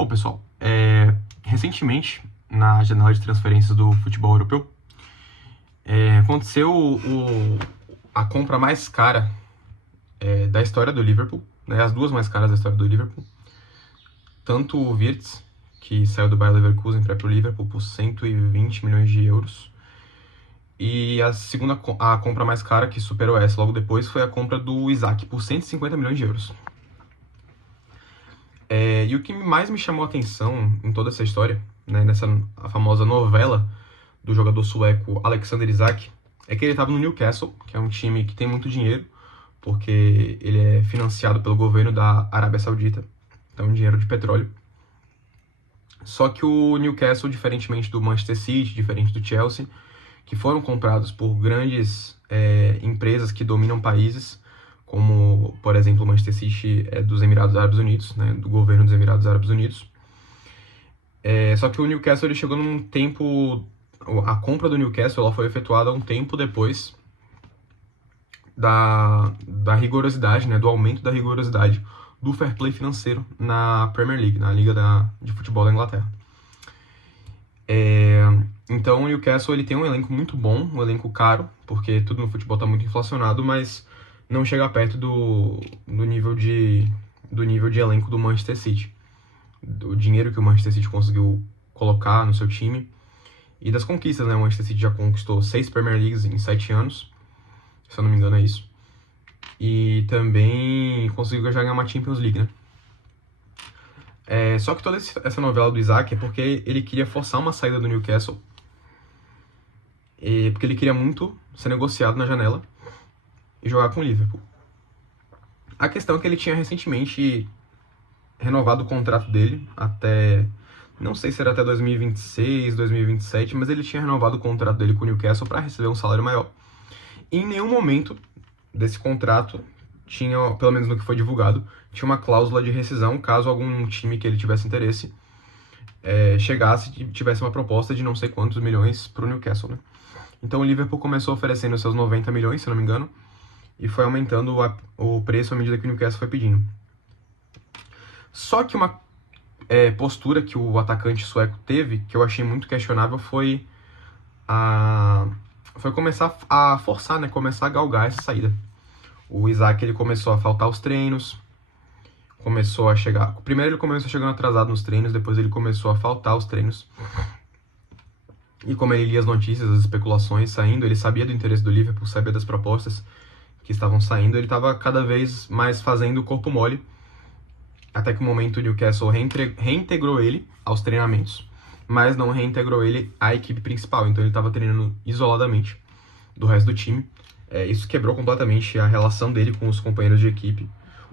Bom, pessoal, recentemente, na janela de transferências do futebol europeu, aconteceu a compra mais cara da história do Liverpool, né, as duas mais caras da história do Liverpool. Tanto o Wirtz, que saiu do Bayer Leverkusen para o Liverpool por 120 milhões de euros, e a compra mais cara, que superou essa logo depois, foi a compra do Isaac por 150 milhões de euros. E o que mais me chamou a atenção em toda essa história, né, a famosa novela do jogador sueco Alexander Isak, é que ele estava no Newcastle, que é um time que tem muito dinheiro, porque ele é financiado pelo governo da Arábia Saudita, então dinheiro de petróleo. Só que o Newcastle, diferentemente do Manchester City, diferente do Chelsea, que foram comprados por grandes empresas que dominam países, como, por exemplo, o Manchester City dos Emirados Árabes Unidos, né, do governo dos Emirados Árabes Unidos. Só que o Newcastle ele chegou num tempo... A compra do Newcastle ela foi efetuada um tempo depois da rigorosidade, né, do aumento da rigorosidade do fair play financeiro na Premier League, na Liga de Futebol da Inglaterra. Então o Newcastle ele tem um elenco muito bom, um elenco caro, porque tudo no futebol está muito inflacionado, mas não chega perto do nível de elenco do Manchester City. Do dinheiro que o Manchester City conseguiu colocar no seu time e das conquistas, né? O Manchester City já conquistou 6 Premier Leagues em 7 anos, se eu não me engano é isso. E também conseguiu já ganhar uma Champions League, né? Só que toda essa novela do Isaac é porque ele queria forçar uma saída do Newcastle, porque ele queria muito ser negociado na janela e jogar com o Liverpool. A questão é que ele tinha recentemente renovado o contrato dele até... Não sei se era até 2026, 2027, mas ele tinha renovado o contrato dele com o Newcastle para receber um salário maior. E em nenhum momento desse contrato tinha, pelo menos no que foi divulgado, tinha uma cláusula de rescisão caso algum time que ele tivesse interesse chegasse e tivesse uma proposta de não sei quantos milhões para o Newcastle, né? Então o Liverpool começou oferecendo seus 90 milhões, se não me engano, e foi aumentando o preço à medida que o Newcastle foi pedindo. Só que uma postura que o atacante sueco teve, que eu achei muito questionável, foi começar a forçar, né, começar a galgar essa saída. O Isaac ele começou a faltar aos treinos, começou a chegar... Primeiro ele começou chegando atrasado nos treinos, depois ele começou a faltar aos treinos. E como ele lia as notícias, as especulações saindo, ele sabia do interesse do Liverpool, sabia das propostas que estavam saindo, ele estava cada vez mais fazendo o corpo mole, até que o momento o Newcastle reintegrou ele aos treinamentos, mas não reintegrou ele à equipe principal, então ele estava treinando isoladamente do resto do time. Isso quebrou completamente a relação dele com os companheiros de equipe.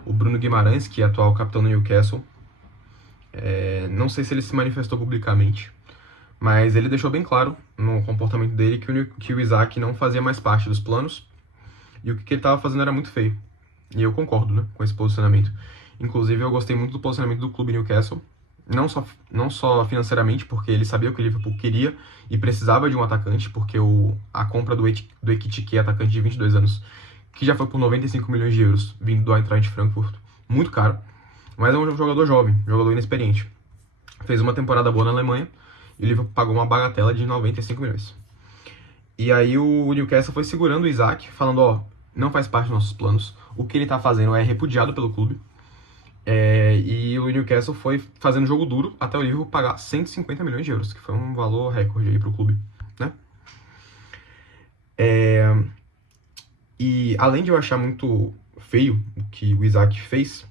O Bruno Guimarães, que é atual capitão do Newcastle, não sei se ele se manifestou publicamente, mas ele deixou bem claro no comportamento dele que o Isaac não fazia mais parte dos planos e o que ele estava fazendo era muito feio. E eu concordo, né, com esse posicionamento. Inclusive, eu gostei muito do posicionamento do clube Newcastle, não só financeiramente, porque ele sabia o que o Liverpool queria e precisava de um atacante, porque a compra do Ekitike, atacante de 22 anos, que já foi por 95 milhões de euros, vindo do Eintracht Frankfurt, muito caro, mas é um jogador jovem, jogador inexperiente. Fez uma temporada boa na Alemanha e o Liverpool pagou uma bagatela de 95 milhões. E aí o Newcastle foi segurando o Isaac, falando, não faz parte dos nossos planos, o que ele está fazendo é repudiado pelo clube. E o Newcastle foi fazendo jogo duro até o Liverpool pagar 150 milhões de euros, que foi um valor recorde aí pro clube, né? E além de eu achar muito feio o que o Isaac fez,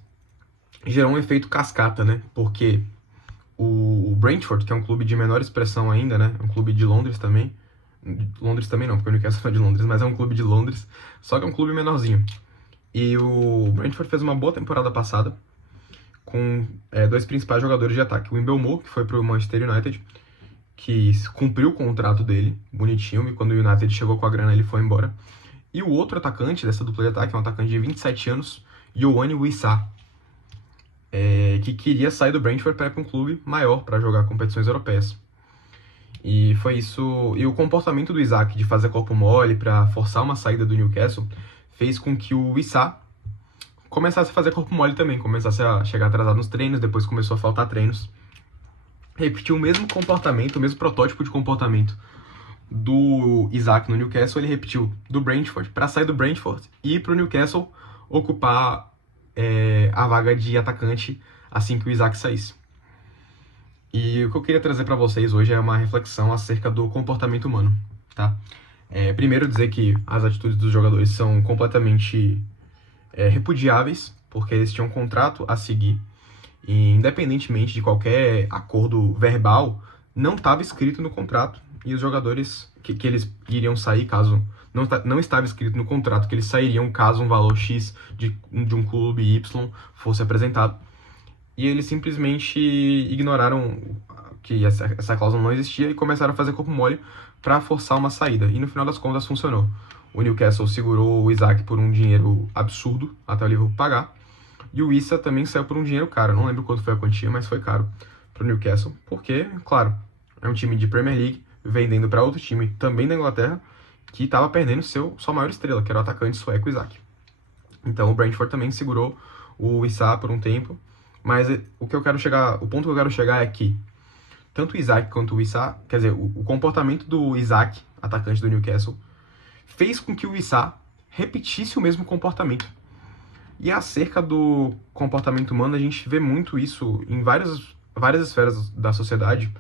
gerou um efeito cascata, né? Porque o Brentford, que é um clube de menor expressão ainda, né? É um clube de Londres também. Londres também não, porque o Newcastle não é de Londres, mas é um clube de Londres, só que é um clube menorzinho. E o Brentford fez uma boa temporada passada, com dois principais jogadores de ataque. O Mbeumo, que foi pro Manchester United, que cumpriu o contrato dele, bonitinho, e quando o United chegou com a grana ele foi embora. E o outro atacante dessa dupla de ataque é um atacante de 27 anos, Yoane Wissa, que queria sair do Brentford para ir para um clube maior, para jogar competições europeias. E foi isso. E o comportamento do Isaac de fazer corpo mole para forçar uma saída do Newcastle fez com que o Wissa começasse a fazer corpo mole também, começasse a chegar atrasado nos treinos, depois começou a faltar treinos, repetiu o mesmo comportamento, o mesmo protótipo de comportamento do Isaac no Newcastle, ele repetiu do Brentford, para sair do Brentford e ir pro Newcastle ocupar a vaga de atacante assim que o Isaac saísse. E o que eu queria trazer para vocês hoje é uma reflexão acerca do comportamento humano, tá? Primeiro dizer que as atitudes dos jogadores são completamente repudiáveis, porque eles tinham um contrato a seguir, e independentemente de qualquer acordo verbal, não estava escrito no contrato, e os jogadores que eles iriam sair caso... Não estava escrito no contrato que eles sairiam caso um valor X de um clube Y fosse apresentado. E eles simplesmente ignoraram que essa cláusula não existia e começaram a fazer corpo mole para forçar uma saída. E no final das contas funcionou. O Newcastle segurou o Isaac por um dinheiro absurdo até o Liverpool pagar. E o Issa também saiu por um dinheiro caro. Não lembro quanto foi a quantia, mas foi caro para o Newcastle. Porque, claro, é um time de Premier League vendendo para outro time também da Inglaterra que estava perdendo sua maior estrela, que era o atacante sueco Isaac. Então o Brentford também segurou o Issa por um tempo. Mas o ponto que eu quero chegar é que tanto o Isaac quanto o Issa, quer dizer, o comportamento do Isaac, atacante do Newcastle, fez com que o Issa repetisse o mesmo comportamento. E acerca do comportamento humano, a gente vê muito isso em várias esferas da sociedade.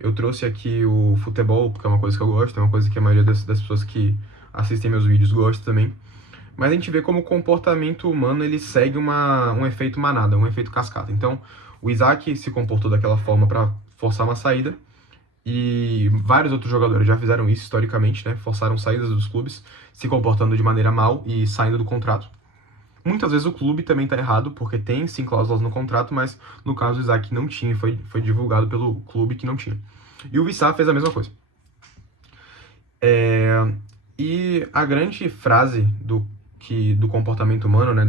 Eu trouxe aqui o futebol, porque é uma coisa que eu gosto, é uma coisa que a maioria das pessoas que assistem meus vídeos gosta também. Mas a gente vê como o comportamento humano ele segue um efeito manada, um efeito cascata. Então, o Isaac se comportou daquela forma para forçar uma saída, e vários outros jogadores já fizeram isso historicamente, né? Forçaram saídas dos clubes, se comportando de maneira mal e saindo do contrato. Muitas vezes o clube também está errado, porque tem sim cláusulas no contrato, mas no caso o Isaac não tinha, foi divulgado pelo clube que não tinha. E o Wissa fez a mesma coisa. E a grande frase do comportamento humano, né,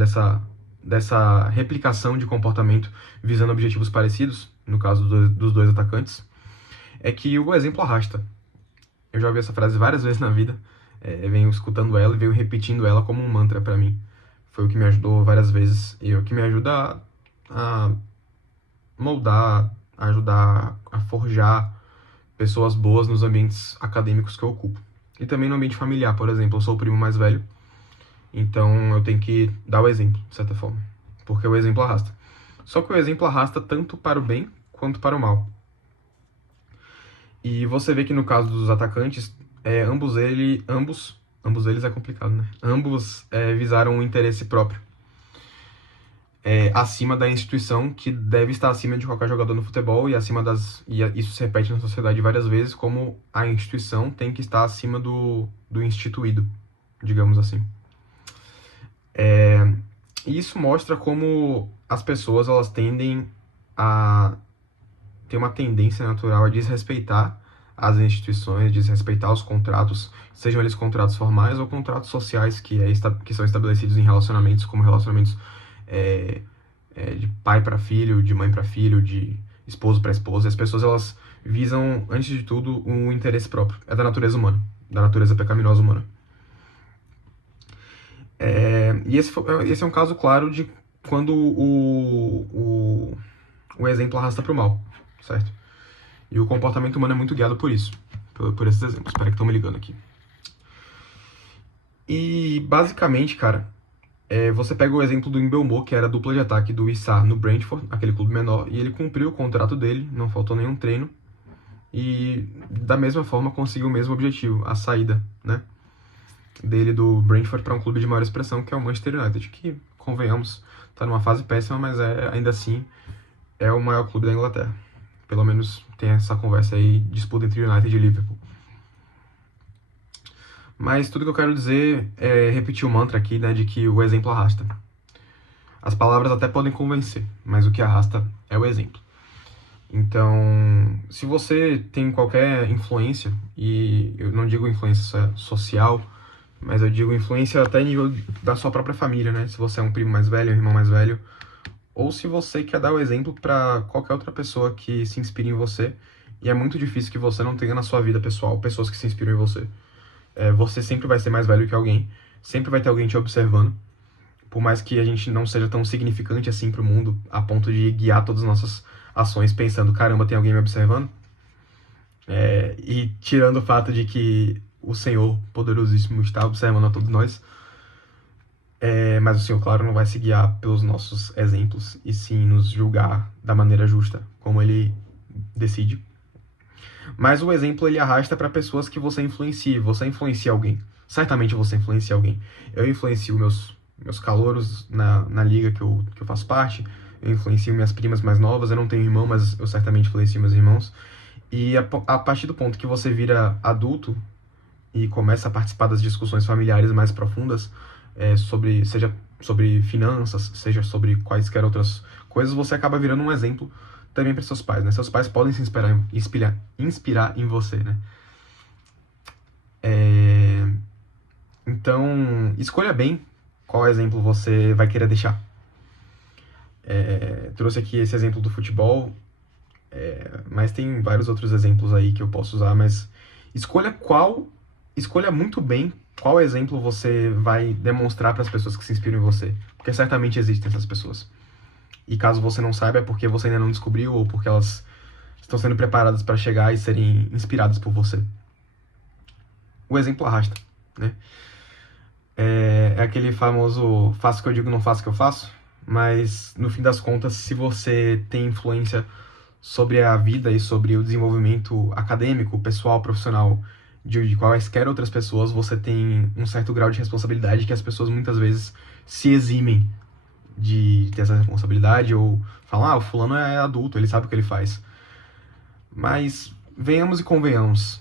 dessa replicação de comportamento visando objetivos parecidos, no caso dos dois atacantes, é que o exemplo arrasta. Eu já ouvi essa frase várias vezes na vida, venho escutando ela e venho repetindo ela como um mantra para mim. Foi o que me ajudou várias vezes e é o que me ajuda a moldar, a ajudar a forjar pessoas boas nos ambientes acadêmicos que eu ocupo. E também no ambiente familiar, por exemplo, eu sou o primo mais velho, então eu tenho que dar o exemplo, de certa forma, porque o exemplo arrasta. Só que o exemplo arrasta tanto para o bem quanto para o mal. E você vê que no caso dos atacantes, ambos eles é complicado, né? Ambos visaram um interesse próprio, acima da instituição, que deve estar acima de qualquer jogador no futebol, e isso se repete na sociedade várias vezes, como a instituição tem que estar acima do instituído, digamos assim. E isso mostra como as pessoas elas tendem a ter uma tendência natural a desrespeitar as instituições, desrespeitar os contratos, sejam eles contratos formais ou contratos sociais que são estabelecidos em relacionamentos, como relacionamentos de pai para filho, de mãe para filho, de esposo para esposa. As pessoas elas visam, antes de tudo, um interesse próprio. É da natureza humana, da natureza pecaminosa humana. E esse é um caso claro de quando o exemplo arrasta para o mal, certo? E o comportamento humano é muito guiado por isso, por esses exemplos. Espera que estão me ligando aqui. E, basicamente, cara, você pega o exemplo do Mbeumo, que era a dupla de ataque do Issa no Brentford, aquele clube menor, e ele cumpriu o contrato dele, não faltou nenhum treino, e da mesma forma conseguiu o mesmo objetivo, a saída, né, dele do Brentford para um clube de maior expressão, que é o Manchester United, que, convenhamos, está numa fase péssima, mas ainda assim é o maior clube da Inglaterra. Pelo menos tem essa conversa aí, disputa entre United e Liverpool. Mas tudo que eu quero dizer é repetir o mantra aqui, né, de que o exemplo arrasta. As palavras até podem convencer, mas o que arrasta é o exemplo. Então, se você tem qualquer influência, e eu não digo influência social, mas eu digo influência até nível da sua própria família, né? Se você é um primo mais velho, um irmão mais velho, ou se você quer dar o exemplo para qualquer outra pessoa que se inspire em você, e é muito difícil que você não tenha na sua vida pessoal pessoas que se inspiram em você. Você sempre vai ser mais velho que alguém, sempre vai ter alguém te observando, por mais que a gente não seja tão significante assim pro mundo, a ponto de guiar todas as nossas ações pensando, caramba, tem alguém me observando. E tirando o fato de que o Senhor poderosíssimo está observando a todos nós, mas o Senhor, claro, não vai se guiar pelos nossos exemplos, e sim nos julgar da maneira justa, como Ele decide. Mas o exemplo, ele arrasta para pessoas que você influencia. Você influencia alguém. Certamente você influencia alguém. Eu influencio meus calouros na liga que eu faço parte. Eu influencio minhas primas mais novas. Eu não tenho irmão, mas eu certamente influencio meus irmãos. E a partir do ponto que você vira adulto e começa a participar das discussões familiares mais profundas, seja sobre finanças, seja sobre quaisquer outras coisas, você acaba virando um exemplo também para seus pais, né? Seus pais podem se inspirar em você, né? Então, escolha bem qual exemplo você vai querer deixar. Trouxe aqui esse exemplo do futebol, mas tem vários outros exemplos aí que eu posso usar, mas escolha muito bem qual exemplo você vai demonstrar para as pessoas que se inspiram em você, porque certamente existem essas pessoas. E caso você não saiba, é porque você ainda não descobriu ou porque elas estão sendo preparadas para chegar e serem inspiradas por você. O exemplo arrasta, né? É aquele famoso faço o que eu digo, não faço o que eu faço, mas no fim das contas, se você tem influência sobre a vida e sobre o desenvolvimento acadêmico, pessoal, profissional de quaisquer outras pessoas, você tem um certo grau de responsabilidade que as pessoas muitas vezes se eximem de ter essa responsabilidade, ou falar, o fulano é adulto, ele sabe o que ele faz. Mas venhamos e convenhamos,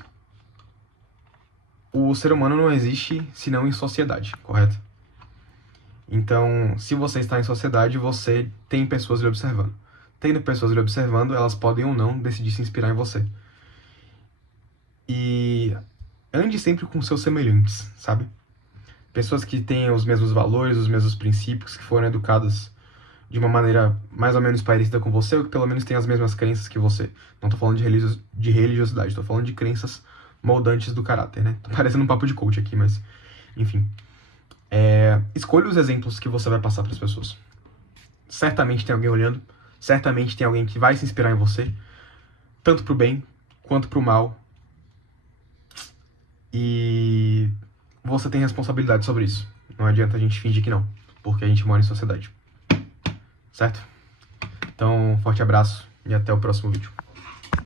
o ser humano não existe senão em sociedade, correto? Então, se você está em sociedade, você tem pessoas lhe observando. Tendo pessoas lhe observando, elas podem ou não decidir se inspirar em você. E ande sempre com seus semelhantes, sabe? Pessoas que têm os mesmos valores, os mesmos princípios, que foram educadas de uma maneira mais ou menos parecida com você, ou que pelo menos têm as mesmas crenças que você. Não tô falando de religiosidade, tô falando de crenças moldantes do caráter, né? Tô parecendo um papo de coach aqui, mas... Enfim. Escolha os exemplos que você vai passar para as pessoas. Certamente tem alguém olhando, certamente tem alguém que vai se inspirar em você, tanto pro bem quanto pro mal. E você tem responsabilidade sobre isso. Não adianta a gente fingir que não, porque a gente mora em sociedade. Certo? Então, forte abraço e até o próximo vídeo.